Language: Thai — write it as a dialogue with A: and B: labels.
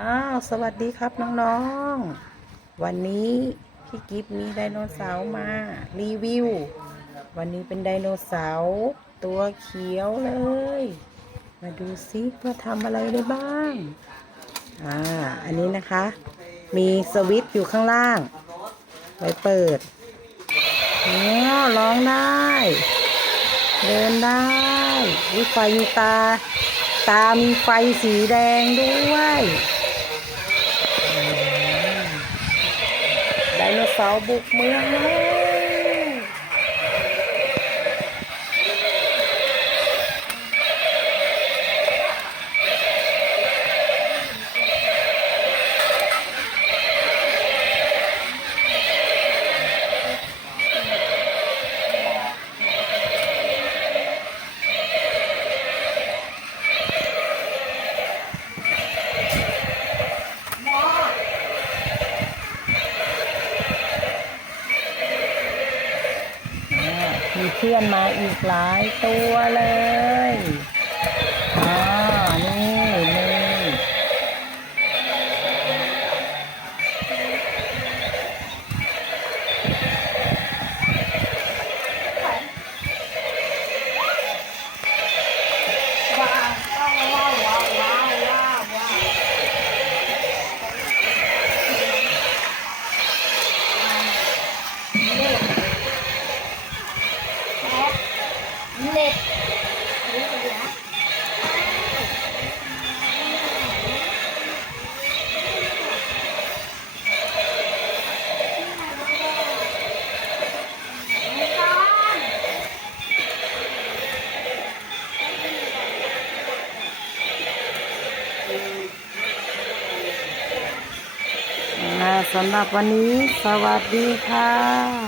A: อ้าวสวัสดีครับน้องๆ วันนี้พี่กิฟมีไดโนเสาร์มารีวิว วันนี้เป็นไดโนเสาร์ตัวเขียวเลย มาดูซิว่าทำอะไรได้บ้าง อ่า อันนี้นะคะ มีสวิตช์อยู่ข้างล่าง ไว้เปิดเนี่ร้องได้ เดินได้ไฟมีตา ตามีไฟสีแดงด้วย สาวบุกเมืองเลย มีเพื่อนมาอีกหลายตัวเลย อ่าสำหรับวันนี้ สวัสดีค่ะ